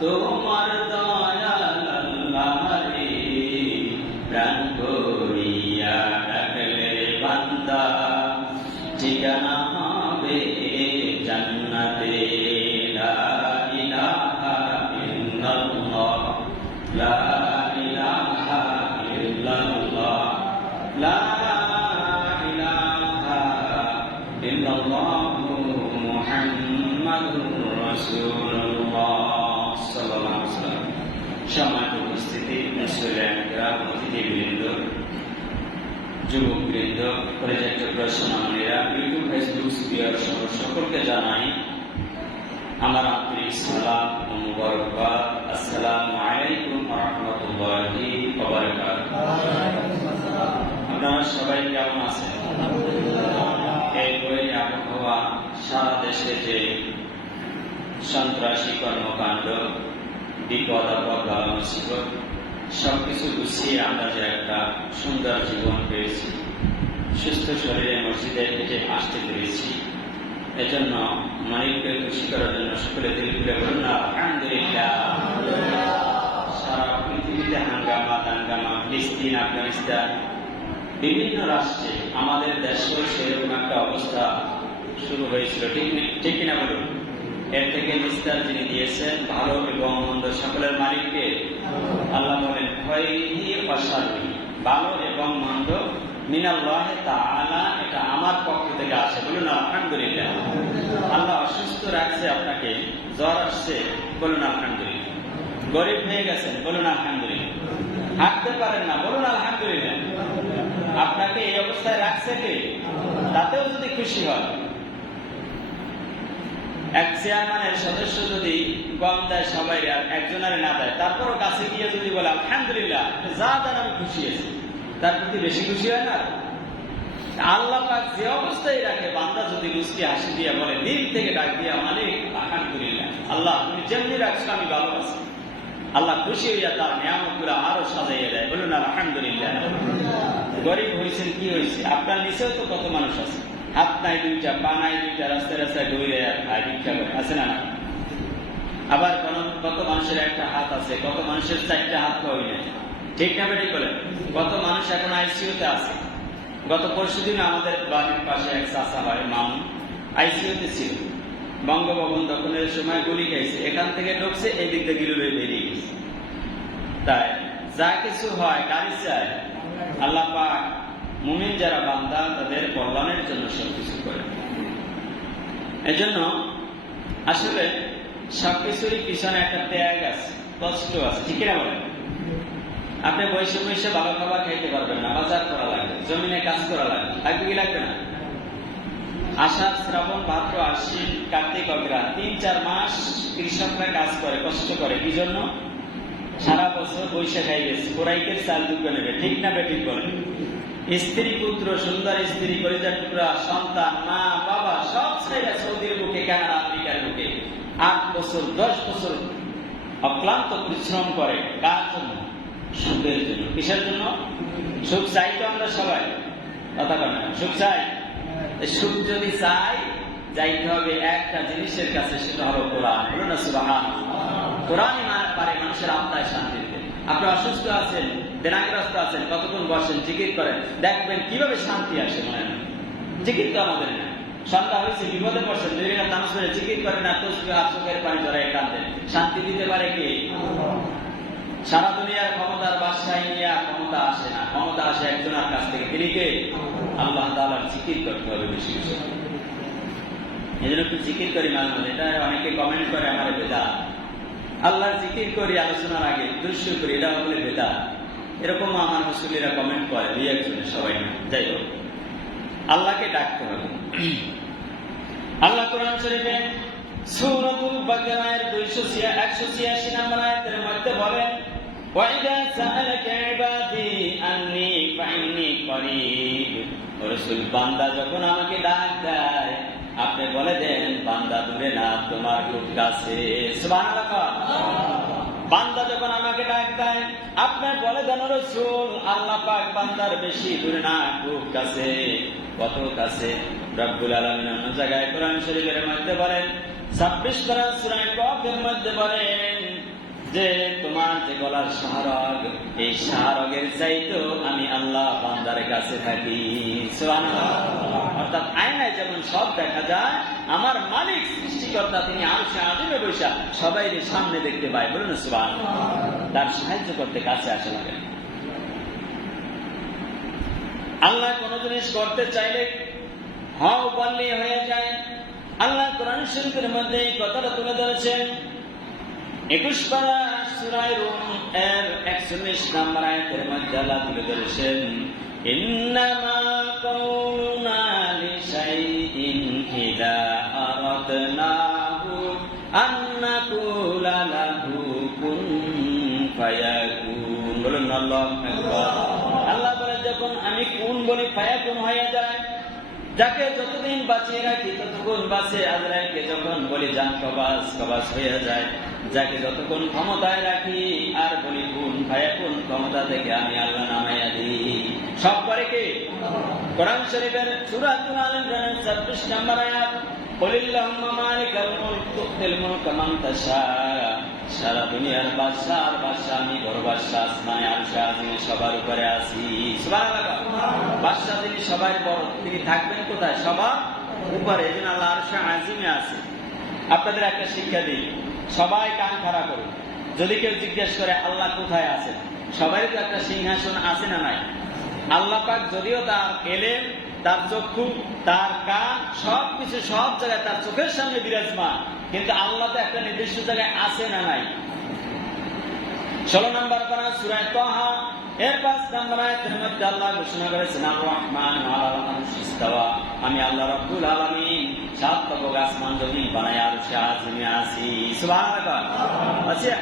তোমার দয়াল আল্লাহ রে, প্রাণ ভরিয়া ডাকলে বান্দা, ঠিকানা হবে জান্নাতে। লা ইলাহা ইল্লাল্লাহ, লা ইলাহা ইল্লাল্লাহ, লা ইলাহা ইল্লাল্লাহ, মুহাম্মাদুর রাসূলুল্লাহ সাল্লাল্লাহু আলাইহি ওয়াসাল্লাম। সম্মানিত উপস্থিতি, অতিথিবৃন্দ, যুবকবৃন্দ, পরিচালক সোনামণিরা, ইউটিউব ফেসবুক ভিউয়ার সকলকে জানাই আমার আন্তরিক সালাম ও মুবারকবাদ। আসসালামু আলাইকুম ওয়া রাহমাতুল্লাহি ওয়া বারাকাতুহু। আপনারা সবাই কেমন আছেন? এই বইয়ের আবহাওয়া, সারা দেশে যে সন্ত্রাসী কর্মকাণ্ড, বিপদ আপদ বা মুসিবত, সবকিছু গুছিয়ে আমরা যে একটা সুন্দর জীবন পেয়েছি, সুস্থ শরীরে মসজিদে হেঁটে আসতে পেরেছি, এজন্য মালিককে খুশি করার জন্য সকলে দিল খুলে বলুন না আলহামদুলিল্লাহ। সারা পৃথিবীতে হাঙ্গামা দাঙ্গামা, ফিলিস্তিন, আফগানিস্তান, বিভিন্ন রাষ্ট্রে, আমাদের দেশেও সেরকম একটা অবস্থা শুরু হয়েছিল, ঠিক কিনা বলুন? এর থেকে নিস্তার যিনি দিয়েছেন, ভালো এবং মন্দ সকলের মালিককে, আল্লাহ বলেন ভালো এবং মন্দ মিনাল্লাহ তাআলা, এটা আমার পক্ষ থেকে আসে, বলুন আলহামদুলিল্লাহ। আল্লাহ অসুস্থ রাখছে আপনাকে, জ্বর আসছে, বলুন আলহামদুলিল্লাহ। গরিব হয়ে গেছেন, বলুন আলহামদুলিল্লাহ। হাঁটতে পারেন না, বলুন আলহামদুলিল্লাহ। আপনাকে এই অবস্থায় রাখছে কে? তাতেও যদি খুশি হয়। এক চেয়ারম্যানের সদস্য যদি গম দেয় সবাই আর একজনের না দেয়, তারপরও কাছে গিয়ে যদি বলে আলহামদুলিল্লাহ, যা দেন আমি খুশি আছি, তার প্রতি বেশি খুশি হয় না? আল্লাহ পাক যে অবস্থায় রাখে, বান্দা যদি মুস্কি হাসি দিয়ে বলে, দিল থেকে ডাক দিয়া মালিক আলহামদুলিল্লাহ, আল্লাহ তুমি যেমনি রাখছো আমি ভালো আছি, আল্লাহ খুশি হইয়া তার নিয়ামতগুলো আরো সাজাইয়া দেয়, বলুন আলহামদুলিল্লাহ। গরিব হয়েছেন, কি হয়েছে? আপনার নিচেও তো কত মানুষ আছে, হাত নাই দুইটা, পা নাই দুইটা, রাস্তায় রাস্তায় দৌড়ে খায়, ভিক্ষা করে, আছে না? আবার কত মানুষের একটা হাত আছে, কত মানুষের চারটা হাত পাওয়া নেই, ঠিক না বেটি বলেন? কত মানুষ এখন আইসিইউতে আছে। গত পরশুদিন আমাদের বাড়ির পাশে এক চাচা হয়, মামু, আইসিইউতে ছিল। বঙ্গভবন দখলের সময় গুলি খাইছে, এখান থেকে ঢুকছে, এই দিক দিয়ে গিলে বেরিয়ে গেছে। তাই যা কিছু হয়, গাড়ি চায়, আল্লাহ পাক মুমিন যারা বান্দা, তাদের কল্যাণের জন্য সবকিছু করে। এজন্য আসলে সবকিছুরই পিছনে একটা ত্যাগ আছে, কষ্ট আছে, ঠিক না বলেন? আপনি বসে বসে ভালো খাবার খাইতে পারবেন না, বাজার করা লাগবে, জমিনে কাজ করা লাগবে, লাগবে কি লাগবে না? আষাঢ়, শ্রাবণ, ভাদ্র, আশ্বিন, কার্তিক, অগ্রহায়ণ, ৩-৪ মাস কৃষকরা কাজ করে, কষ্ট করে, কি জন্য? সারা বছর বৈশাখ খাইবে, কোরাইকের চাল দুঃখ নেবে, ঠিক না বেঠিক বলেন? স্ত্রী পুত্র, সুন্দর স্ত্রী, কলিজার টুকরা, সন্তান, মা বাবা সব ছেড়ে সৌদির বুকে, কানাডা, আমেরিকার বুকে 8 বছর 10 বছর অক্লান্ত পরিশ্রম করে, কার জন্য? সুখের জন্য। কিসের জন্য? সুখ চাই তো আমরা সবাই, কথা বলেন, সুখ চাই। সুখ যদি চাই, যাইতে হবে একটা জিনিসের কাছে, সেটা হলো কোরআন, বলুন না সুবহানাল্লাহ। কোরআনই পারে মানুষের আত্মায় শান্তি দিতে। আপনি অসুস্থ আছেন, দেনাগ্রস্ত আছেন, কতক্ষণ বসেন, জিকির করেন, দেখবেন কিভাবে শান্তি আসে মনে হয়। জিকির তো আমাদের না, সন্ধ্যা হয়েছে, বিপদে পড়ছেন, 2 রেখাত নামাজ পড়ে জিকির করেন না, তসবিহ আর চোখের পানি জড়ায় কাঁদেন, শান্তি দিতে পারে কে? সারা দুনিয়ার ক্ষমতার বাদশাহী নিয়ে ক্ষমতা আসে না, ক্ষমতা আসে একজনের কাছ থেকে, তিনি কে? আল্লাহ তাআলার জিকির করতে হবে বেশি বেশি। এই জন্য একটু জিকির করি মাঝে মাঝে। এটা অনেকে কমেন্ট করে আমার বেদাত, আল্লাহর জিকির করি আলোচনার আগে দুরূদ করি, এটা বলে বেদাত। এরকম আমার মুসল্লিরা কমেন্ট করে, 2-1 সবাই না। যাই হোক, আল্লাহকে ডাকতে হবে। আল্লাহ কোরআন শরীফে সূরাতুল বাকারার 186 নম্বর আয়াতের মধ্যে বলেন, ওয়াইদা সাআলাকা ইবাদি আন্নী ফাইন্নী করিব। রাসূল, বান্দা যখন আমাকে ডাক দেয় আপনি বলে দেন বান্দা দূরে না, তোমার খুব কাছে। সুবহানাল্লাহ। বান্দা যখন আমাকে ডাক দেয় আপনি বলে দেন রাসূল, আল্লাহ পাক বান্দার বেশি দূরে না, খুব কাছে। কত কাছে? রব্বুল আলামিন অন্য জায়গায় কোরআন শরীফের মধ্যে বলেন, 26 পারা সূরা কফের মধ্যে বলেন যে তোমার যে গলার শাহরগ, এই শাহরগের চাইতেও আমি আল্লাহ বান্দার কাছে থাকি। সুবহানাল্লাহ। অর্থাৎ আয়নায় যেমন সব দেখা যায়, আমার মালিক সৃষ্টিকর্তা তিনি আরশে আজিমে বসা সবাই সামনে দেখতে পায়। বলুন সুবহানাল্লাহ। তার সাহায্য করতে কাছে আসে লাগে। আল্লাহ কোন জিনিস করতে চাইলে হও বললে হয়ে যায়। আল্লাহ কোরআন শরীফের মধ্যে এই কথাটা তুলে ধরেছেন। 21 পারা সূরা রুম এর 41 নম্বর আয়াতের মধ্যে আল্লাহ তুলে ধরেছেন, ইন্নামা কাউলুনা লিশাইইন ইযা আরাদনাহু আন নাকুলা লাহু কুন ফায়াকুন। বলুন আল্লাহু আকবার। আল্লাহ বলে যখন আমি কুন বলি ফায়াকুন হয়ে যায়। যাকে যতদিন বাঁচিয়ে রাখি ততক্ষণ বাঁচে, আজরাইলকে যখন বলি যান কবাস, কবাস হয়ে যায়। যাকে যতক্ষণ ক্ষমতায় রাখি আর বলি কুন ফায়াকুন, ক্ষমতা থেকে আমি আল্লাহ নামাইয়া দিই। সব করে কে? কোরআন শরীফের সূরাতুল আল ইমরানের 26 নম্বর আয়াত, কুলিল্লাহুম্মা মালিকাল মুলক তুতিল মুলকা মান তাশা। সারা দুনিয়ার বাদশাহ আর বাদশাহ আমি, বড় বাদশাহ আসমানে আরশে আজিমে সবার উপরে আছি। সুবহানাল্লাহ। বাদশাহ তিনি সবার বড়, তিনি থাকবেন কোথায়? সবার উপরে। এজন্য আল্লাহ আরশে আজিমে আছে। আপনাদের একটা শিক্ষা দিই, সবাই কান খাড়া করুন। যদি কেউ জিজ্ঞেস করে আল্লাহ কোথায় আছেন, সবারই তো একটা সিংহাসন আছে না নাই? আল্লাহ পাক যদিও তার এলেম, তার চক্ষু, তার কান, সবকিছু সব জায়গায় তার চোখের সামনে বিরাজমান, কিন্তু আল্লাহ তো একটা নির্দিষ্ট জায়গায় আছে না নাই? 16 নম্বর পারা সূরা তাহা এর 5 নম্বর আয়াতের মধ্যে আল্লাহ ঘোষণা করেছেন, আর রহমান আলাল আরশি ইস্তাওয়া। আমি আল্লাহ রাব্বুল আলামিন সাত তবক আসমান জমিন বানায় আরশে আজিমে আছি। সুবহানাল্লাহ। আচ্ছা,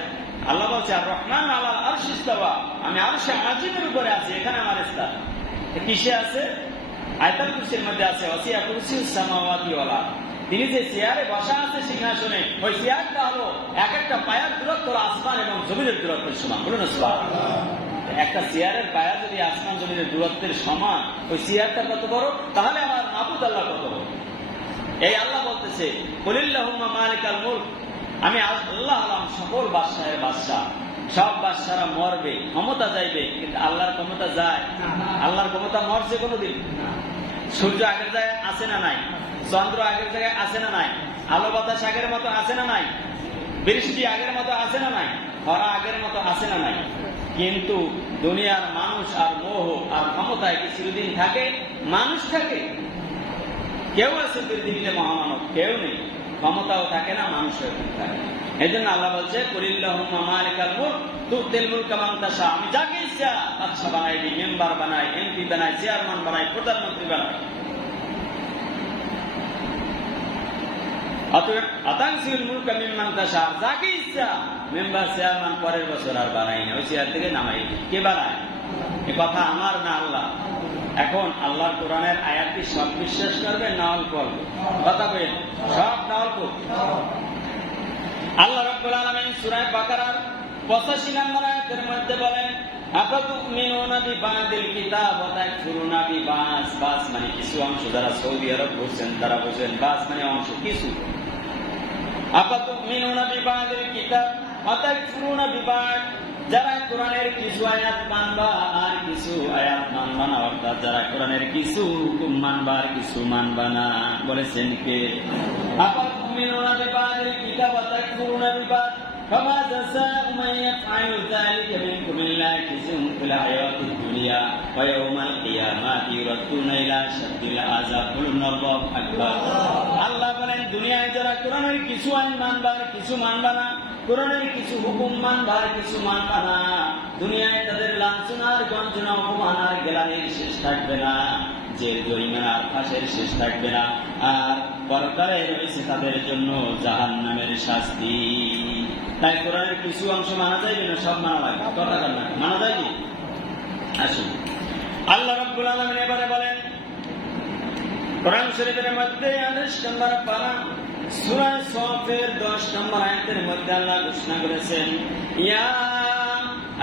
আল্লাহ বলছে আর রহমান আলাল আরশি ইস্তাওয়া, আমি আরশে আজিমের উপরে আছি। এখানে আমার স্থান কিসে আছে? আয়াতুল কুরসির মধ্যে আছে, ওয়াসিয়া কুরসিউস সামাওয়াতি ওয়াল আরদ। তিনি যে চেয়ারে বসা আছে সিংহাসনে, ওই চেয়ারটা হলো এক একটা পায়ের দূরত্ব আসমান এবং জমিনের দূরত্বের সমান। বলুন সুবহানাল্লাহ। একটা চেয়ারের পায়া যদি আসমান জমিনের দূরত্বের সমান, ওই চেয়ারটা কত বড়? তাহলে আমার মাবুদ আল্লাহ কত বড়? এই আল্লাহ বলতেছে, কুলিল্লাহুম্মা মালিকাল মুলক, আমি আল্লাহ হলাম সকল বাদশাহের বাদশাহ। সব বাদশারা মরবে, ক্ষমতা যাইবে, কিন্তু আল্লাহর ক্ষমতা যায়? আল্লাহর ক্ষমতা মরছে কোনদিন? সূর্য আগের জায়গায় আছে না নাই? চন্দ্র আগের জায়গায় আছে না নাই? আলো বাতাস আগের মতো আছে না নাই? বৃষ্টি আগের মতো আছে না নাই? খরা আগের মতো আছে না নাই? কিন্তু দুনিয়ার মানুষ আর মোহ আর ক্ষমতায় কি চিরদিন থাকে? মানুষ থাকে? কেউ আছে পৃথিবীতে মহামানব? কেউ নেই। ক্ষমতাও থাকে না, মানুষও থাকে। এই জন্য আল্লাহ বলছে, কুলিল্লাহুম্মা মালিকাল মুলক তুতিল মুলকা মান তাশা। আমি যাকে ইচ্ছা বাদশা বানাই দিই, মেম্বার বানাই, এমপি বানাই, চেয়ারম্যান বানাই, প্রধানমন্ত্রী বানাই। আতানসিল মুলকা মিম্মান তাশা, যাকে ইচ্ছা মেম্বার চেয়ারম্যান পরের বছর আর বানাই না, ওই চেয়ার থেকে নামাই দিই। কে বানায়? এ কথা আমার না আল্লাহ। এখন আল্লাহর কোরআনের আয়াত কি সব বিশ্বাস করবে না অল্প অল্প? কথা বলেন, সব না অল্প? আল্লাহ রাব্বুল আলামিন সূরা বাকারার 85 নম্বর আয়াতের মধ্যে বলেন, আফাতুমিনুনা বিবাদিল কিতাব ওয়া তাকফুরুনা বিবাস। বাস মানে কিছু অংশ। যারা সৌদি আরব বসেন তারা বুঝেন, বাস মানে অংশ, কিছু। আফাতুমিনুনা বিবাদিল কিতাব ওয়া তাকফুরুনা বিবাদ, যারা কোরআনের কিছু আয়াত মানবা আর কিছু আয়াত মানবা না, অর্থাৎ যারা কোরআনের কিছু হুকুম মানবা আর কিছু মানবা না। বলেছেন কে? আফাতুমিনুনা বিবাদিল কিতাব ওয়া তাকফুরুনা বিবাদ ফামা জাযাউ মান ইয়াফআলু যালিকা মিনকুম ইল্লা খিজুন ফিল হায়াতিদ দুনিয়া ওয়া ইয়াউমাল কিয়ামাতি ইউরাদুনা ইলা শাদ্দিল আযাব। আল্লাহু আকবার। আল্লাহ বলেন, দুনিয়ায় যারা কোরআনের কিছু আইন মানবা আর কিছু মানবা না, কোরআনের কিছু হুকুম মানবা আর কিছু মানবা না, দুনিয়ায় তাদের লাঞ্ছনার গঞ্জনা অপমান আর গেলানির শেষ থাকবে না। যে জরিমানার ফাঁসের শেষ থাকবে না, আর পরকালে রয়েছে তাদের জন্য জাহান্নামের শাস্তি। তাই কোরআনের কিছু অংশ মানা যাইবে না, সব মানা লাগবে, কথা না মানা যায় কি? আসুন, আল্লাহ রাব্বুল আলামিন এবারে বলেন কোরআন শরীফের মধ্যে 28 নম্বর পারা সূরা সফের 10 নম্বর আয়াতের মধ্যে আল্লাহ ঘোষণা করেছেন, ইয়া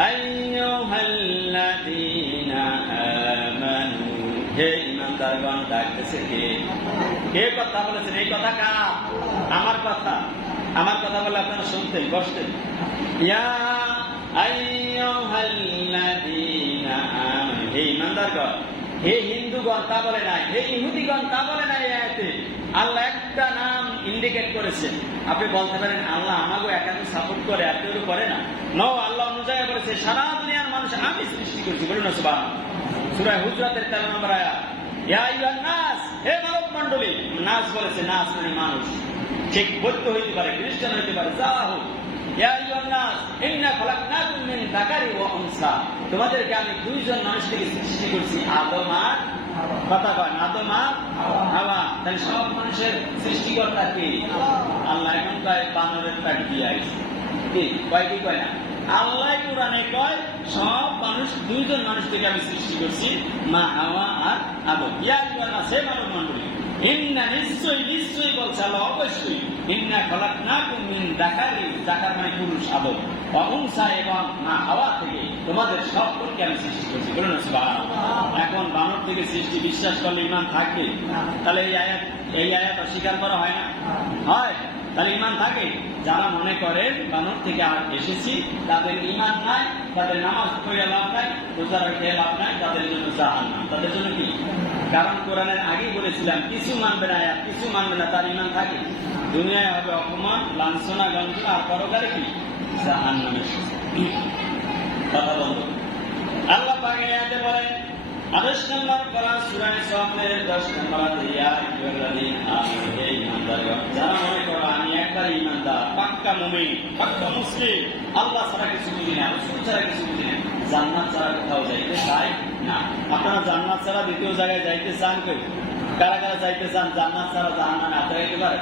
আইয়ুহাল্লাযীনা আমানু, হে ঈমানদারগণ। ডাকতেছে কে? কে কথা বলেছেন? এই কথা কার? আমার কথা। আমার কথা বলে আপনারা শুনতেন, বসতেন। ইয়া আইয়ুহাল্লাযীনা আমানু, হে ঈমানদারগণ। হে হিন্দুগণ তা বলে নাই, হে ইহুদিগণ তা বলে নাই। আয়াতে আল্লাহ একটা নাম ইন্ডিকেট করেছেন। আপনি বলতে পারেন আল্লাহ আমাকে একাকে সাপোর্ট করে, আর কেউ করে না। নো, আল্লাহ অনুযায়ী বলেছে সারা দুনিয়ার মানুষ আমি সৃষ্টি করেছি। বলুন না সুবহানাল্লাহ। সূরা হুজরাতের 13 নম্বর আয়াত, ইয়া আইয়ুহান নাস, হে মানব মণ্ডলী। নাস বলেছে, নাস মানে মানুষ। ঠিক বৌদ্ধ হইতে পারে, খ্রিস্টান হইতে পারে, যা হোক। ইয়া আইয়ুহান নাস ইন্না খালাকনাকুম মিন যাকারি ওয়া উনসা, তোমাদেরকে আমি দুইজন মানুষ থেকে সৃষ্টি করেছি, আদম আর কথা কয় আদম আর হাওয়া। তাহলে সব মানুষের সৃষ্টিকর্তা কে? আল্লাহ। এখন কয় বানরের তাক দিয়ে আইছে, কি কয়? কি কয় না? আল্লাহ কোরআনে কয় সব মানুষ, দুইজন মানুষ থেকে আমি সৃষ্টি করছি, মা হাওয়া আর আদম। ইয়া আইয়ুহান নাস, হে মানব মণ্ডলী। ইন্না, নিশ্চয়ই, নিশ্চয়ই বলছে আল্লাহ, অবশ্যই। ইন্না খালাকনাকুম মিন যাকারি, যাকার মানে পুরুষ, আদম, ওয়া উনসা, এবং মা হাওয়া থেকে তোমাদের সকলকে আমি সৃষ্টি করছি। বলুন না সুবহানাল্লাহ। এখন বানর থেকে সৃষ্টি বিশ্বাস করলে ঈমান থাকবে? তাহলে এই আয়াত অস্বীকার করা হয় না? হয়। তাহলে ঈমান থাকে? যারা মনে করেন বানর থেকে আর এসেছি, তাদের ঈমান নাই, তাদের নামাজ পড়ে লাভ নাই, রোজা রেখে লাভ নাই, তাদের জন্য জাহান্নাম। তাদের জন্য কি? কারণ কোরআনের আগেই বলেছিলাম কিছু মানবে না, কিছু মানবে না, তার ঈমান থাকে। দুনিয়ায় হবে অপমান, লাঞ্ছনা, গঞ্জনা, আর পরকালে কি? জাহান্নামের কথা বলবো। আল্লাহ পাক এই আয়াতে বলেন 28 নম্বর পারা সূরা সফের 10 নম্বর আয়াতে, ইয়া আইয়ুহাল্লাযীনা আমানু, হে ঈমানদারগণ। যারা মনে করো আমি একবার ঈমানদার, পাক্কা মুমিন, পাক্কা মুসলিম, আল্লাহ ছাড়া কিছু বুঝি না, রাসূল ছাড়া কিছু বুঝি না, জান্নাত ছাড়া কোথাও যাইতে চাই না। আপনারা জান্নাত ছাড়া দ্বিতীয় জায়গায় যাইতে চান? কেউ? কারা কারা যাইতে চান? জান্নাত ছাড়া জাহান্নামে আটকাইতে পারে?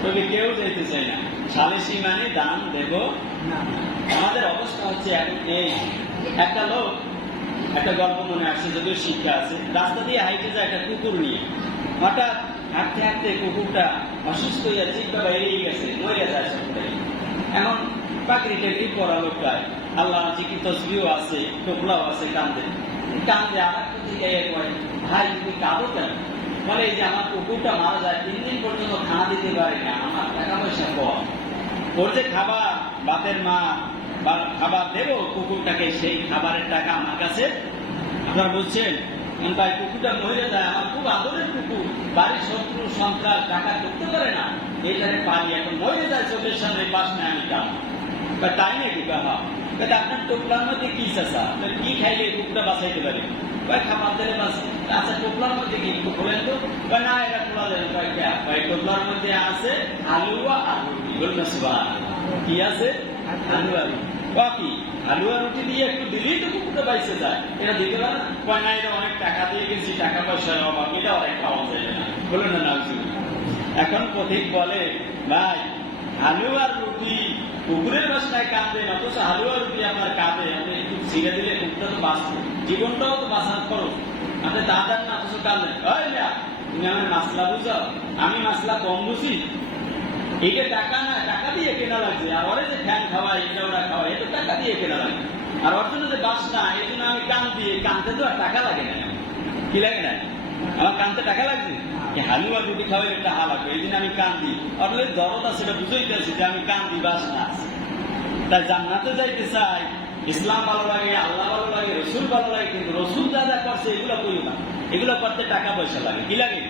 তবে কেউ যেতে চাই না। সালিসি মানে দান দেব না। আমাদের অবস্থা হচ্ছে এখন এই, একটা লোক, একটা গল্প মনে আসছে, যদিও শিক্ষা আছে, রাস্তা দিয়ে হাইটে যায় একটা কুকুর নিয়ে। হঠাৎ হাঁটতে হাঁটতে কুকুরটা অসুস্থ হইয়া জিভটা বেরিয়ে গেছে, মরে যায় সবটাই। এখন পাকড়ি টেকড়ি পড়া লোকটায় আল্লাহ জিকির তসবিও আছে, টোপলাও আছে, কান্দে কান্দে। আমার থেকে কয়, ভাই তুমি কাঁদো কেন? বলে এই যে আমার কুকুরটা মারা যায়, 3 দিন পর্যন্ত খানা দিতে পারে না, আমার টাকা পয়সা কম, ওর যে খাবার, বাপের মা বা খাবার দেবো কুকুরটাকে, সেই খাবারের টাকা আমার কাছে। আপনারা বুঝছেন? তাই কুকুরটা মরে যায়, আমার খুব আদরের কুকুর, বাড়ির শত্রু সন্ত্রাস টাকা করতে পারে না, এইটারে পারি, এখন মরে যায় চোখের সামনে, পাশ নেই, আমি কাম। তাই নাকি? বাবা আপনার টোপলার মধ্যে কি চাষা, কি খাইলে কুকুরটা বাঁচাইতে পারে? খাবার দিলে বাঁচে। আচ্ছা টোপলার মধ্যে কি একটু খোলেন তো? না, এটা খোলা যাবে। টোপলার মধ্যে আছে হালুয়া আর রুটি। বলুন না সুবহানাল্লাহ। কি আছে? হালুয়া রুটি। কি হালুয়া রুটি দিয়ে একটু দিলেই তো কুকুরটা বাইসে যায়, এটা দিতে পারে না? না, এটা অনেক টাকা দিয়ে গেছি, টাকা পয়সার অভাব, এটা অনেক পাওয়া যায় না। বলুন না না। এখন পথিক বলে, ভাই হালুয়া রুটি কুকুরের বাসায় কাঁদে, অথচ হালুয়া রুটি আপনার কাঁদে, আপনি একটু ছিঁড়ে দিলে কুকুরটা তো বাঁচবে, জীবনটাও তো বাঁচার করো, আপনি দাদার না, অথচ কাঁদেন। তুমি আমার মাসলা বুঝাও, আমি মাসলা কম বুঝি? এইটা টাকা না, টাকা দিয়ে কেনা লাগছে। আর ওরে যে ফ্যান খাওয়াই, এটা ওরা খাওয়াই, এটা টাকা দিয়ে কেনা লাগে। আর ওর জন্য যে বাস না, এই জন্য আমি কাঁদতে তো আর টাকা লাগে না। কি লাগে না? আমার কানতে টাকা লাগছে? হালুয়া রুটি খাওয়াই একটা হা লাগবে, এই জন্য আমি কান্দি। অর্থাৎ দরদ আছে, এটা বুঝাইতেছি যে আমি কান্দি, বাস না আছে। তাই জান্নাতে যাইতে চাই, ইসলাম ভালো লাগে, আল্লাহ ভালো লাগে, রসুল ভালো লাগে, কিন্তু রসুল যা যা করছে এগুলো করিও না। এগুলো করতে টাকা পয়সা লাগে। কি লাগে?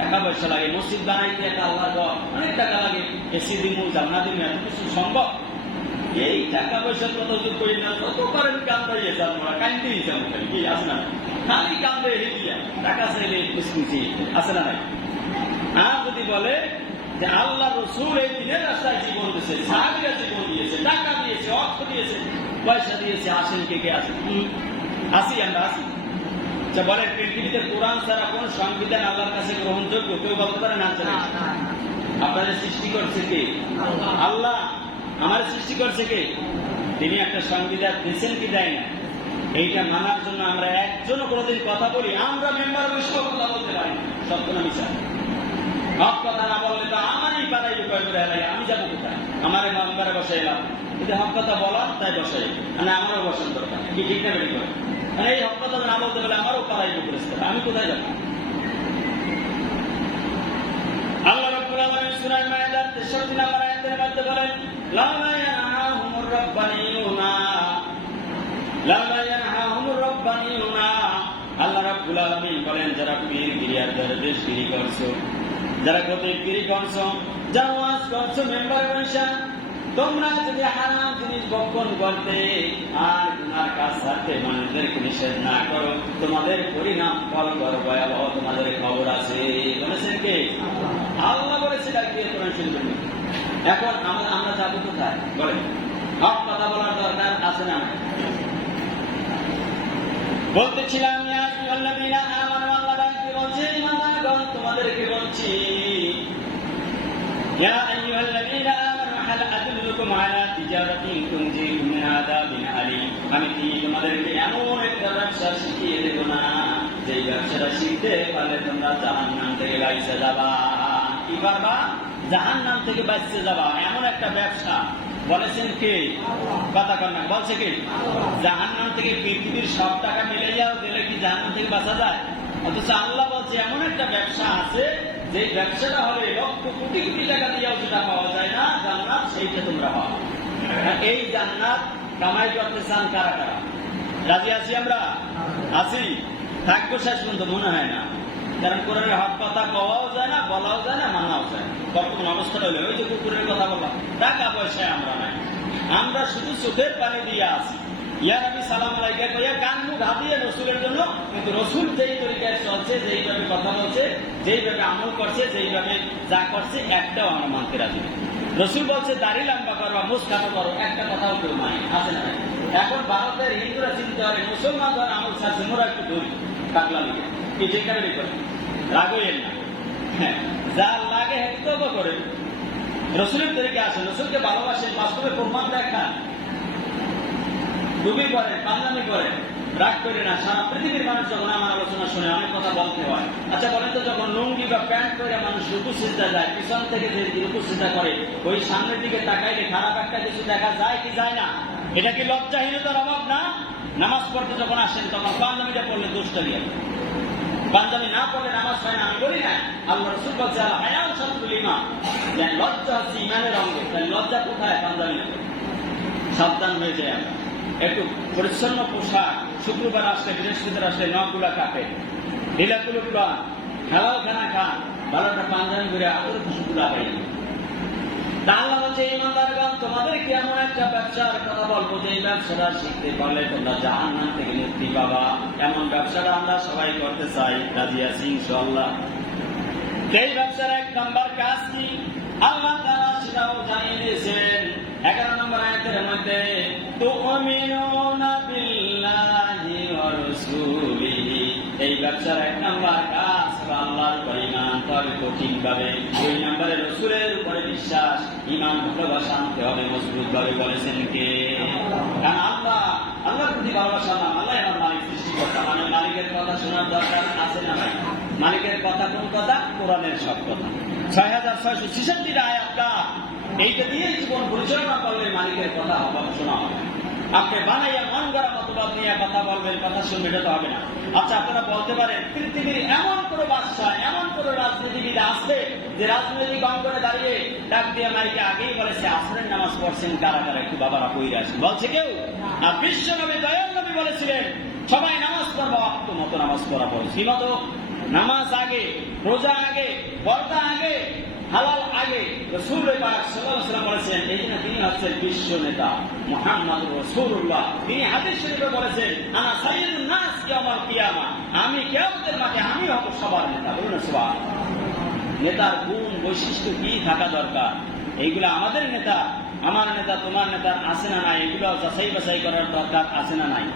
টাকা পয়সা লাগে। মসজিদ বানাইতে একটা আল্লাহর ঘর, অনেক টাকা লাগে। এসি দিমু, জান্নাত দিমু, এত কিছু সম্ভব? এই টাকা পয়সার কথা যদি করি না, তত করেন কান্দাইয়ে যান, ওরা কান্দেই যান, কি আছে না? খালি কান্দে হেঁটিয়া, টাকা চাইলে খুশি আছে না? নাই। আর যদি বলে যে আল্লাহ রসুল এই দিনের রাস্তায় জীবন দিয়েছে, সাহাবীরা জীবন দিয়েছে, টাকা দিয়েছে, অর্থ দিয়েছে, পয়সা দিয়েছে, আসেন কে কে আসেন? আসি, আমরা আসি। আচ্ছা বলেন, পৃথিবীতে কোরআন ছাড়া কোন সংবিধান আল্লাহর কাছে গ্রহণযোগ্য? কেউ বলতে পারে না? আপনাদের সৃষ্টি করছে কে? আল্লাহ। আমার সৃষ্টি করছে কে? তিনি একটা সংবিধান দিচ্ছেন কি দেয় না? এইটা মানার জন্য আমরা একজনও কোনোদিন কথা বলি? আমরা মেম্বার বসে কথা বলতে পারি না, সত্য না মিছা? হক কথা না বললে তো আমারই পাড়াই বিক্রয় করে এলাই, আমি যাবো কোথায়? আমার মেম্বারে বসে এলাম, কিন্তু হক কথা বলা তাই বসে, মানে আমারও বসার দরকার কি? ঠিক না? বেরি করে মানে এই হক কথা না বলতে গেলে আমারও পাড়াই বিক্রয়, আমি কোথায় যাবো? আল্লাহ রাব্বুল আলামিন সূরা মায়েদার 63 নম্বর আয়াতের মধ্যে বলেন, লা ইয়ানহাহুমুর রাব্বানিয়ুনা, লা ইয়ানহাহুমুর রাব্বানিয়ুনা। আল্লাহ রাব্বুল আলামিন বলেন, যারা পীরগিরি আর দরবেশগিরি করছো, যারা খতিবগিরি করছো, যারা ওয়াজ করছো মেম্বার বৈশা, তোমরা যদি হারাম জিনিস বক্ষণ করতে আর গুনার কাজ ছাড়তে মানুষদেরকে নিষেধ না করো, তোমাদের পরিণাম ফল ভয়াবহ, তোমাদের খবর আছে। বলেছেন কে? আল্লাহ বলেছে। আর কি কোরআন শুনবেন? এখন আমরা যাবো কোথায়? বলেন, হক কথা বলার দরকার আছে না? বলতেছিলাম তোমাদেরকে বলছি, ইয়া আইয়ুহাল্লাযীনা আমানু হাল আদুল্লুকুম আলা তিজারাতিন তুনজিকুম মিন আযাবিন আলীম। আমি কি তোমাদেরকে এমন একটা ব্যবসা শিখিয়ে দেব না, যে ব্যবসাটা শিখতে পারলে তোমরা জাহান্নাম থেকে বাইচে যাবা? কি পারবা? জাহান্নাম থেকে বাইচে যাবা, এমন একটা ব্যবসা। বলেছেন কে? কথা কর না, বলছে কে? জাহান্নাম থেকে পৃথিবীর সব টাকা মিলে যাও, দিলে কি জাহান্নাম থেকে বাঁচা যায়? অথচ আল্লাহ বলছে এমন একটা ব্যবসা আছে, যে ব্যবসাটা হলে লক্ষ কোটি কোটি টাকা দিয়েও যেটা পাওয়া যায় না, জান্নাত, সেইটা তোমরা পাও। এই জান্নাত কামাই করতে চান কারা কারা? রাজি আছি আমরা? আছি? থাকবো শেষ পর্যন্ত? মনে হয় না, কারণ কোরআনের হক কথা কওয়াও যায় না, বলাও যায় না, মানাও যায় না। বর্তমান অবস্থাটা হলে ওই যে কুকুরের কথা বললাম, টাকা পয়সায় আমরা নাই, আমরা শুধু চোখের পানি দিয়ে আছি। ইয়া নবী সালাম আলাইকা কইয়া কান মুখ হাতিয়ে রসুলের জন্য, কিন্তু রসুল যেই তরিকায় চলছে, যেইভাবে কথা বলছে, যেইভাবে আমল করছে, যেইভাবে যা করছে, একটাও আমরা মানতে রাজি না। রসুল বলছে দাড়ি লম্বা করো, মুস্কানো করো, একটা কথাও কেউ মানে আছে না? এখন ভারতের হিন্দুরা চিন্তা করে মুসলমান ধর আমল ছাড়ছে, মোরা একটু ধরি পাগলা লিখে কি যেখানে করে রাগেন না, হ্যাঁ যা লাগে হেক্তব্য করে। রসুলের তরিকা আছে, রসুলকে ভালোবাসেন, বাস্তবে প্রমাণ দেখান, ডুবি করেন, পাঞ্জামি করেন, রাগ করে না। সারা পৃথিবীর মানুষ যখন আমার আলোচনা শুনে অনেক কথা বলতে হয়। আচ্ছা বলেন তো, যখন লুঙ্গি বা প্যান্ট পরে মানুষ রুকু সিজদা যায়, পিছন থেকে যে রুকু সিজদা করে, ওই সামনের দিকে তাকাইলে খারাপ একটা কিছু দেখা যায় কি যায় না? এটা কি লজ্জাহীনতার অভাব না? নামাজ পড়তে যখন আসেন তখন পাঞ্জামিটা পড়লে দোষটা দিয়ে, পাঞ্জাবি না পড়লে নামাজ হয় না আমি বলি না। আল্লাহ রাসূল বলছে হায়াউ শাতরুল ঈমান, লজ্জা হচ্ছে ঈমানের অঙ্গ। তাহলে লজ্জা কোথায়? পাঞ্জাবি না। সাবধান হয়ে যায় আমরা, একটু পরিচ্ছন্ন পোশাক, শুক্রবার আসলে বৃহস্পতিবার আসলে নখগুলা কাটে, ঢিলাগুলো খান, হালাল খানা খান, ভালো একটা পাঞ্জাবি করে আদর খুশিগুলা পাই। আল্লাহ বলছে ঈমানদারগণ, তোমাদেরকে এমন একটা ব্যবসার কথা বলবো, যে এই ব্যবসাটা শিখতে পারলে তোমরা জাহান্নাম থেকে মুক্তি পাবা। এমন ব্যবসাটা আমরা সবাই করতে চাই, রাজি আছি ইনশাআল্লাহ। এই ব্যবসার 1 নম্বর কাজ কি? আল্লাহ তাআলা সেটাও জানিয়ে দিয়েছেন 11 নম্বর আয়াতের মধ্যে, তুমিনুনা বিল্লাহি ওয়া রাসূলিহি। এই ব্যবসার 1 নম্বর কাজ আল্লাহর উপর ঈমান আনতে হবে কঠিন ভাবে। 2 নম্বরে রাসূলের উপরে বিশ্বাস, ঈমান ভালোবাসা আনতে হবে মজবুত ভাবে। বলেছেন কে? কারণ আল্লাহর প্রতি ভালোবাসা না, আল্লাহ আমার মালিক, সৃষ্টিকর্তা, মানে মালিকের কথা শোনার দরকার আছে না নাই? মালিকের কথা কোন কথা? কোরআনের সব কথা। 6666 আয়াতটা, এইটা দিয়ে জীবন পরিচালনা করলে মালিকের কথা শোনা হবে। আপনি বানাইয়া মন গড়া মতবাদ নিয়ে কথা বলবেন, কথা শুনবে, এটা তো হবে না। আচ্ছা আপনারা বলতে পারেন, পৃথিবীর এমন কোন বাদশাহ, এমন কোন রাজনীতিবিদ আসবে যে রাজনৈতিক অঙ্গনে দাঁড়িয়ে ডাক দিয়ে মাইকে আগেই বলেছে আসরের নামাজ পড়ছেন কারা কারা, একটু বাবারা পড়ে আসেন? বলছে কেউ? আর বিশ্ব নবী, দয়াল নবী বলেছিলেন সবাই নামাজ পড়বো, মতো নামাজ পড়া পড়ে। কি মতো? নামাজ আগে, রোজা আগে, পর্দা আগে, হালাল আগে। রাসূল পাক সাল্লাল্লাহু আলাইহি ওয়াসাল্লাম বলেছেন, এই জন্য তিনি হচ্ছেন বিশ্ব নেতা মুহাম্মদুর রাসূলুল্লাহ। তিনি হাদিস শরীফে বলেছেন, আনা সাইয়্যিদুন নাস ইয়াউমাল কিয়ামা, আমি কিয়ামতের মাঠে আমি হব সবার নেতা। বলুন সুবহানাল্লাহ। নেতার গুণ বৈশিষ্ট্য কি থাকা দরকার? এইগুলো আমাদের নেতা, আমার নেতা, তোমার নেতার আছে না নাই? এগুলো যাচাই বাছাই করার দরকার আছে না নাই?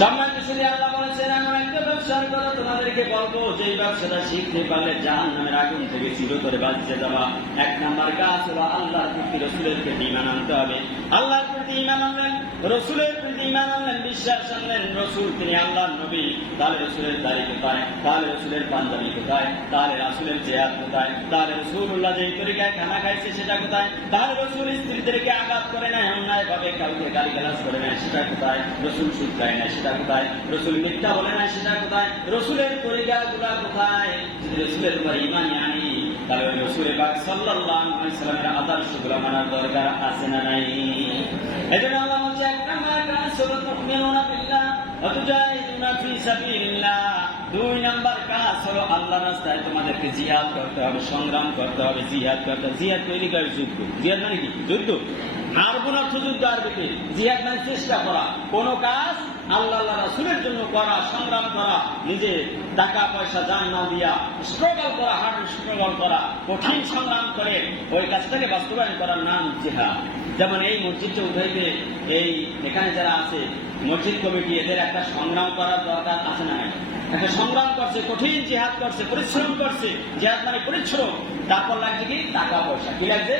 সম্মানিত শুনে আল্লাহ বলেছেন, এমন একটা ব্যবসার কথা তোমাদেরকে বলবো যেই ব্যবসাটা শিখতে পারলে জাহান্নামের আগুন থেকে চিরতরে বাঁচতে যাবা। এক নাম্বার কাজ হলো আল্লাহর প্রতি রসুলের প্রতি ঈমান আনতে হবে। আল্লাহর প্রতি ঈমান আনলেন, রসুলের প্রতি ঈমান আনলেন, বিশ্বাস আনলেন রসুল তিনি আল্লাহর নবী। তাহলে রসুলের দাড়ি কোথায়? তাহলে রসুলের পাঞ্জাবি কোথায়? তাহলে রসুলের জিহাদ কোথায়? তাহলে রসুল্লাহ যেই তরিকায় খানা খাইছে সেটা কোথায়? তাহলে রসুল স্ত্রীদেরকে আঘাত করে নেয়, অন্যায় ভাবে কাউকে গালিগালাজ করে নেয় সেটা কোথায়? রসুল সুদ খায় না সেটা কোথায়? রসুল মিথ্যা বলে না সেটা কোথায়? রসুলের তরিকা গুলা কোথায়? যদি রসুলের উপর ঈমান আনি তাহলে ওই রসুল পাক সাল্লাল্লাহু আলাইহি ওয়াসাল্লামের আদর্শগুলো মানার দরকার আছে না নাই? এজন্য আল্লাহ বলছে, এক নাম্বার কাজ হলো তুমিনুনা বিল্লাহ ওয়া তুজাহিদুনা ফি সাবিলিল্লাহ। দুই নাম্বার কাজ হলো আল্লাহর রাস্তায় তোমাদেরকে জিহাদ করতে হবে, সংগ্রাম করতে হবে, জিহাদ করতে হবে। জিহাদ তৈরি করে যুদ্ধ। জিহাদ মানে কি? যুদ্ধ। আরবুন অর্থ যুদ্ধ আরবিতে। জিহাদ মানে চেষ্টা করা, কোন কাজ আল্লাহ রাসূলের জন্য করা, সংগ্রাম করা, নিজে টাকা পয়সা জান না দিয়া স্ট্রাগল করা, হার্ড স্ট্রাগল করা, কঠিন সংগ্রাম করে ওই কাজটাকে বাস্তবায়ন করার নাম জিহাদ। যেমন এই মসজিদটা উঠাইতে এই এখানে যারা আছে মসজিদ কমিটি, এদের একটা সংগ্রাম করার দরকার আছে না? একটা সংগ্রাম করছে, কঠিন জিহাদ করছে, পরিশ্রম করছে। জিহাদ মানে পরিশ্রম। তারপর লাগছে কি? টাকা পয়সা। কি লাগছে?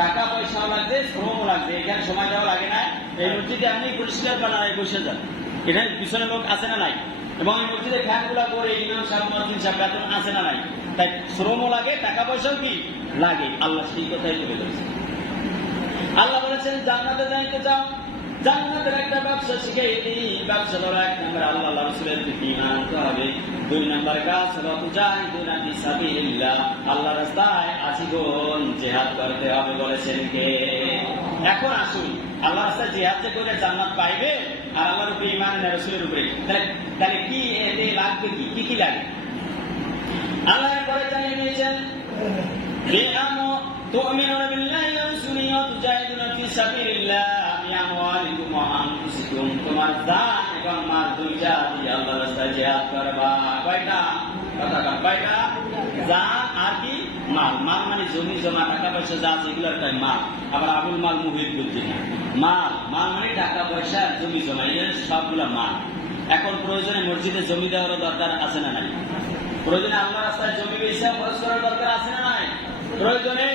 টাকা পয়সাও লাগছে, শ্রমও লাগছে। এখানে সময় দেওয়া লাগে না। এই মসজিদে আপনি পরিষ্কার বানায় বসে যান, এখানে পিছনে লোক আছে না নাই? এবং এই মসজিদে ফ্যান গুলা করে ইমাম সাহেব, মুয়াজ্জিন সাহেব বেতন আছে না নাই? তাই শ্রমও লাগে, টাকা পয়সাও কি লাগে। আল্লাহ সেই কথাই তুলে ধরেছে। আল্লাহ বলেছেন, জান্নাতে যাইতে চাও, জান্নাতের একটা ব্যবসা শিখাই দিই। ব্যবসা ধরো এক নম্বর আল্লাহ রাসূলের প্রতি ঈমান আনতে হবে। দুই নম্বর কাজ হলো তুজাহিদুনা ফি সাবিলিল্লাহ, আল্লাহর রাস্তায় আজীবন জিহাদ করতে হবে বলেছেন কে? এখন আসুন, আল্লাহর রাস্তায় জিহাদ যে করে জান্নাত পাইবে আর আল্লাহর উপরে ঈমান আনে রাসূলের উপরে, তাহলে কি এতে লাগবে? কি কি লাগে? আল্লাহ পরে জানিয়ে দিয়েছেন, বিআমু তুমিনুনা বিল্লাহি ওয়া রাসূলিহি ওয়া তুজাহিদুনা ফি সাবিলিল্লাহ বিআমওয়ালিকুম ওয়া আনফুসিকুম। তোমার জান এবং মাল দুইটা দিয়ে আল্লাহর রাস্তায় জিহাদ করবা। কয়টা কথা কন? কয়টা? জান আর কি? মাল। মাল মানে জমি জমা, টাকা পয়সা যা আছে এগুলোর তাই মাল। আবার আবুল মাল মুহিত বুঝছি না। মাল মানে টাকা পয়সা, জমি জমা, এগুলো সবগুলো মাল। এখন প্রয়োজনে মসজিদে জমি দেওয়ার দরকার আছে না নাই? প্রয়োজনে আল্লাহর রাস্তায় জমি বেচা খরচ করার দরকার আছে না নাই? প্রয়োজনে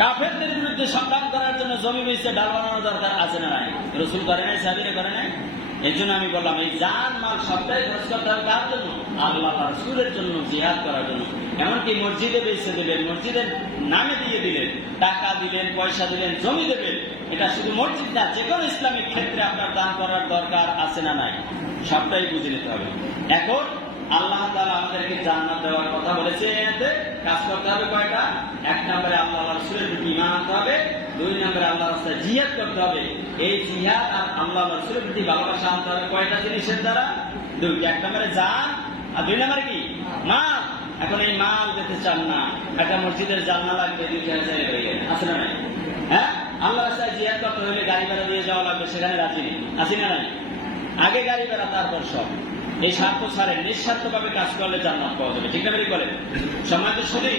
কাফেরদের বিরুদ্ধে সংগ্রাম করার জন্য জমি বেচে ডাল বানানোর দরকার আছে না নাই? রাসূল করে নাই, সাহাবীরা করে নাই? এই জন্য আমি বললাম, এই জান মাল সবটাই খরচ করতে হবে কার জন্য? আল্লাহ রাসূলের জন্য, জিহাদ করার জন্য। এমনকি মসজিদে বেচে দিলেন, মসজিদের নামে দিয়ে দিলেন, টাকা দিলেন, পয়সা দিলেন, জমি দেবেন। এটা শুধু মসজিদ না, যে কোনো ইসলামিক ক্ষেত্রে আপনার দান করার দরকার আছে না নাই? সবটাই বুঝে নিতে হবে। এখন আল্লাহ তাআলা আমাদেরকে জান্নাত দেওয়ার কথা বলেছে, এতে কাজ করতে হবে কয়টা? এক নম্বরে আল্লাহ রাসূলের প্রতি ঈমান আনতে হবে। দুই নম্বরে আল্লাহর রাস্তায় জিহাদ করতে হবে। এই জিহাদ আর আল্লাহ রাসূলের প্রতি ভালোবাসা আনতে হবে কয়টা জিনিসের দ্বারা? দুইটা। এক নম্বরে জান, আর দুই নম্বরে কি? মাল। এখন এই মাল দিতে চান না, একটা মসজিদের জানলা লাগবে 2,000 হয়ে গেছে, আছে না নাই? হ্যাঁ, আল্লাহ রাস্তায় জিহাদ করতে হলে গাড়ি ভাড়া দিয়ে যাওয়া লাগবে, সেখানে রাজি নেই, আছে না নাই? আগে গাড়ি ভাড়া, তারপর সব। এই স্বার্থ ছাড়ে নিঃস্বার্থ ভাবে কাজ করলে জান্নাত পাওয়া যাবে। ঠিক না বেরিয়ে বলেন? সমাজের শুধু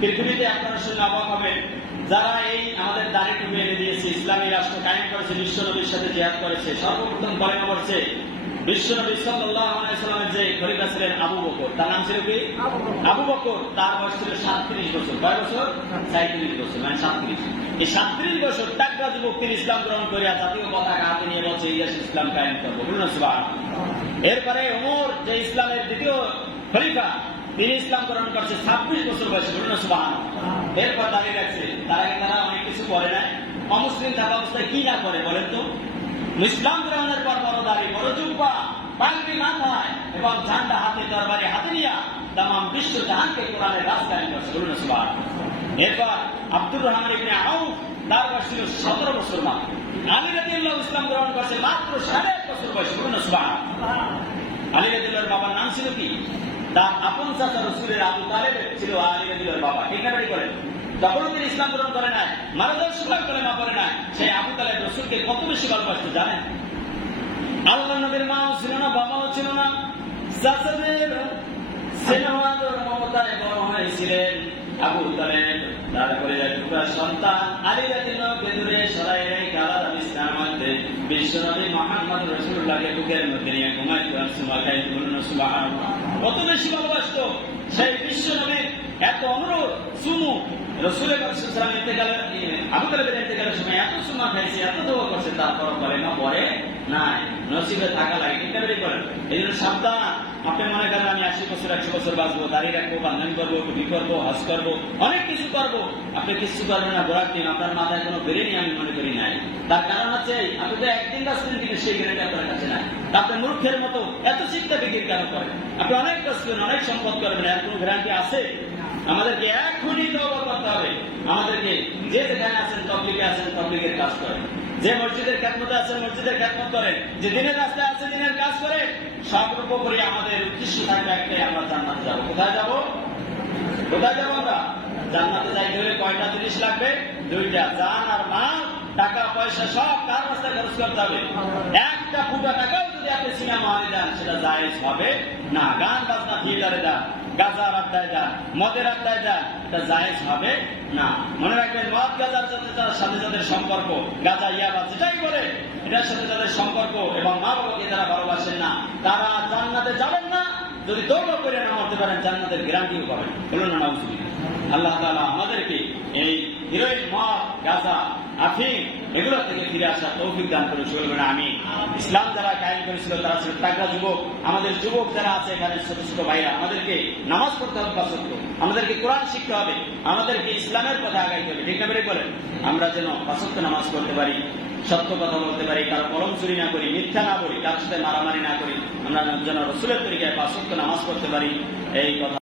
পৃথিবীতে আপনারা শুনে অবাক হবেন, যারা এই আমাদের দাড়ি টুপি এনে দিয়েছে, ইসলামী রাষ্ট্র কায়েম করেছে, বিশ্ব নবীর সাথে জিহাদ করেছে, সর্বপ্রথম কলেমা পড়ছে বিশ্ব নবী সাল্লাল্লাহু আলাইহি ওয়াসাল্লামের যে খলিফা ছিলেন আবু বকর। তার নাম ছিল কি? আবু বকর। তার বয়স ছিল 37 বছর। কয় বছর? 37 বছর, মানে 37। এই 37 বছর টাকরা যুবক তিনি ইসলাম গ্রহণ করিয়া জাতীয় পতাকা হাতে নিয়ে বলছে, এই দেশে ইসলাম কায়েম করবো। বলুন না সুবহানাল্লাহ। এরপরে ওমর, যে ইসলামের দ্বিতীয় খলিফা, তিনি ইসলাম গ্রহণ করছে 26 বছর বয়সে। বলুন না সুবহানাল্লাহ। এরপর দাঁড়িয়ে রাখছে। তার আগে তারা অনেক কিছু করে নাই। অমুসলিম থাকা অবস্থায় কি না করে বলেন তো? ইসলাম গ্রহণের পর বড় দাড়ি, বড় জুব্বা, পাগড়ি মাথায় এবং ঝান্ডা হাতে, তরবারি হাতে নিয়ে তামাম বিশ্ব জাহানকে কোরআনের রাজধানী করছে। বলুন না সুবহানাল্লাহ। এরপর আব্দুর রহমান ইবনে আউফ, তার বয়স ছিল 17 বছর মাত্র। আলী রাদিয়াল্লাহু ইসলাম গ্রহণ করছে মাত্র 1.5 বছর বয়সে। বলুন না সুবহানাল্লাহ। আলী রাদিয়াল্লাহর বাবার নাম ছিল কি? তার আপন চাচা রাসূলের আবু তালেব ছিল আলী রাদিয়াল্লাহর বাবা। ঠিক না বেটি করেন? যখনও তিনি ইসলাম গ্রহণ করে নাই, মারা যাওয়ার সময় কলেমা পড়ে নাই, সেই আবু তালেব রাসূলকে কত বেশি ভালোবাসতো জানেন? আল্লাহ নবীর মাও ছিল না, বাবাও ছিল না, চাচাদের স্নেহ আদর মমতায় বড় হয়েছিলেন আবু তালেব। তারপরে টুকরা সন্তান আলী রাদিয়াল্লাহু দূরে সরাই রেখে আলাদা বিছানার মধ্যে বিশ্ব বিশ্বনবী মুহাম্মদ রাসূলুল্লাহকে বুকের মধ্যে নিয়ে ঘুমাইতো আর সুমা খাইতো, বলুন না সুবহানাল্লাহ। কত বেশি ভালোবাসতো সেই বিশ্বনবীর এত অনুরোধ সুমু রাসূল পাক সাল্লাল্লাহু আলাইহি ওয়াসাল্লাম ইন্তেকালের আবু তালেবের ইন্তেকালের সময় এত সুমা খাইছে, এত দোয়া করছে, তারপর বলে না পরে নাই, নসিবে থাকা লাগে। ঠিক করে বলেন। এই জন্য সাবধান। আপনি মনে করেন আমি 80 বছর 100 বছর বাঁচবো, দাঁড়িয়ে রাখবো, বান্ধবী করবো, টুপি করবো, হজ করবো, অনেক কিছু করবো, আপনি কিছু করবেন না। গোড়ার দিন আপনার মাথায় কোনো বেরেনি আমি মনে করি নাই। তার কারণ আছে আপনি তো একদিন বাঁচবেন, কিন্তু সেই গ্যারান্টি আপনার কাছে নাই। আপনি মূর্খের মতো এত চিন্তা বিক্রি কেন করেন? আপনি অনেক বাঁচবেন, অনেক সম্পদ করবেন, এর কোনো গ্যারান্টি আছে? আমাদেরকে এখনই তওবা করতে হবে। আমাদেরকে যে যেখানে আছেন, তবলিগে আছেন, তবলিগের কাজ করেন। যে মসজিদের খেদমতে আছেন, মসজিদের খেদমত করেন। যে দিনের রাস্তায় আছে, দিনের কাজ করে। সর্বোপরি আমাদের উদ্দেশ্য থাকবে একটাই, আমরা জান্নাতে যাবো। কোথায় যাবো? কোথায় যাবো আমরা? জান্নাতে যাইতে হলে কয়টা জিনিস লাগবে? দুইটা, জান আর মাল, টাকা পয়সা সব কার রাস্তায় খরচ করতে হবে। একটা ফুটা টাকাও যদি আপনি সিনেমা হলে যান, সেটা জায়েজ হবে না। গান বাজনা থিয়েটারে যান, গাজার আড্ডায় যান, মদের আড্ডায় যান, এটা জায়েজ হবে না। মনে রাখবেন, মদ গাজার সাথে যাদের সম্পর্ক, গাজা ইয়াবা যেটাই বলে, এটার সাথে যাদের সম্পর্ক এবং মা বাবাকে যারা ভালোবাসেন না, তারা জান্নাতে যাবেন না। যদি তওবা করে না মরতে পারেন, জান্নাতের গ্যারান্টিও পাবেন। বলুন না নাউজুবিল্লাহ। আল্লাহ তাআলা আমাদেরকে এই হিরোইন, মদ, গাজা, আফিম এগুলো থেকে ফিরে আসার তৌফিক দান করে চলবেন। আমি ইসলাম যারা কায়েম করেছিল তারা ছিল তাগড়া যুবক। আমাদের যুবক যারা আছে এখানে, ছোট ছোট ভাইরা, আমাদেরকে নামাজ পড়তে হবে, পাঁচওয়াক্ত আমাদেরকে কোরআন শিখতে হবে, আমাদেরকে ইসলামের কথা আগাইতে হবে। ঠিক না বেড়ে বলেন? আমরা যেন পাঁচওয়াক্ত নামাজ পড়তে পারি, সত্য কথা বলতে পারি, কারো কলম চুরি না করি, মিথ্যা না বলি, কার সাথে মারামারি না করি, আমরা যেন রাসূলের তরিকায় পাঁচওয়াক্ত নামাজ পড়তে পারি। এই কথা